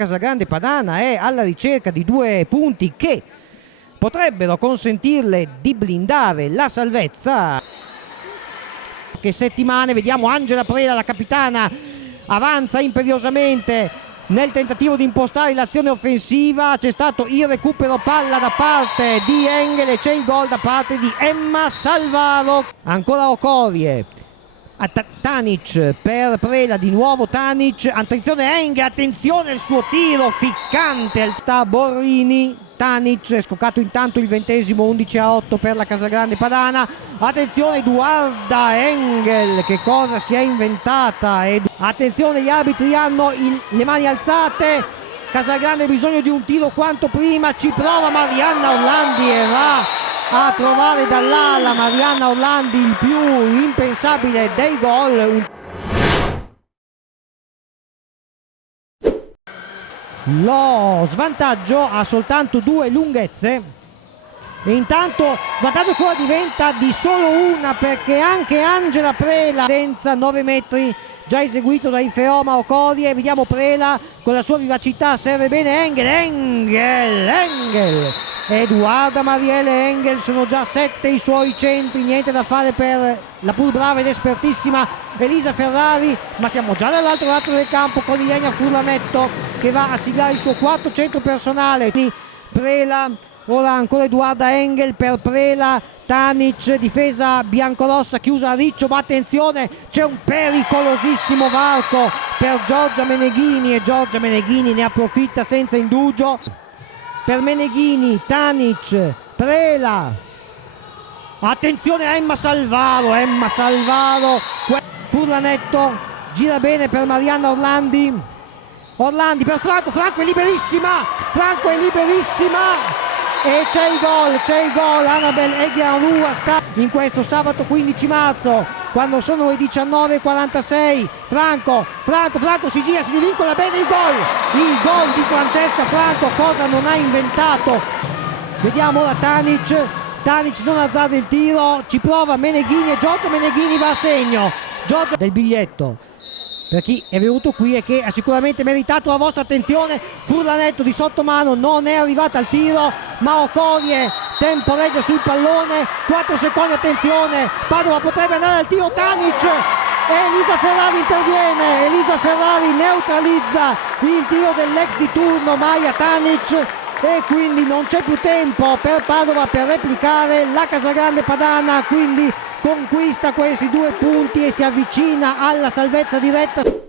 Casagrande Padana è alla ricerca di 2 punti che potrebbero consentirle di blindare la salvezza. Che settimane, vediamo Angela Prela, la capitana, avanza imperiosamente nel tentativo di impostare l'azione offensiva. C'è stato il recupero palla da parte di Engel e c'è il gol da parte di Emma Salvaro. Ancora Okorie, Tanic per Prela, di nuovo Tanic, attenzione Engel, attenzione il suo tiro ficcante, sta Borrini. Tanic è scoccato intanto il 20esimo, 11-8 per la Casagrande Padana. Attenzione Edoarda Engel, che cosa si è inventata? Attenzione, gli arbitri hanno le mani alzate. Casagrande ha bisogno di un tiro quanto prima, ci prova Marianna Orlandi e va a trovare dall'ala Marianna Orlandi il più impensabile dei gol. Lo svantaggio ha soltanto 2 lunghezze e intanto vantaggio ancora diventa di solo una, perché anche Angela Prela senza 9 metri già eseguito da Ifeoma Okorie. Vediamo Prela con la sua vivacità, serve bene Engel, Edoarda Marielle Engel, sono già 7 i suoi centri, niente da fare per la pur brava ed espertissima Elisa Ferrari, ma siamo già dall'altro lato del campo con Ilenia Furlanetto che va a siglare il suo 4 centro personale. Prela, ora ancora Edoarda Engel per Prela, Tanic, difesa biancorossa chiusa a riccio, ma attenzione, c'è un pericolosissimo varco per Giorgia Meneghini e Giorgia Meneghini ne approfitta senza indugio. Per Meneghini, Tanic, Prela, attenzione a Emma Salvaro, Furlanetto gira bene per Marianna Orlandi per Franco è liberissima, e c'è il gol, Annabel Egianrua sta in questo sabato 15 marzo, quando sono le 19:46, Franco si gira, si divincola bene, il gol di Francesca Franco, cosa non ha inventato. Vediamo ora Tanic non azzarda il tiro, ci prova Meneghini e Giorgio Meneghini va a segno. Giorgio del biglietto per chi è venuto qui e che ha sicuramente meritato la vostra attenzione. Furlanetto di sottomano non è arrivata al tiro, ma Okorie temporeggia sul pallone, 4 secondi, attenzione, Padova potrebbe andare al tiro, Tanic e Elisa Ferrari interviene, Elisa Ferrari neutralizza il tiro dell'ex di turno Maja Tanic e quindi non c'è più tempo per Padova per replicare. La Casagrande Padana quindi conquista questi 2 punti e si avvicina alla salvezza diretta.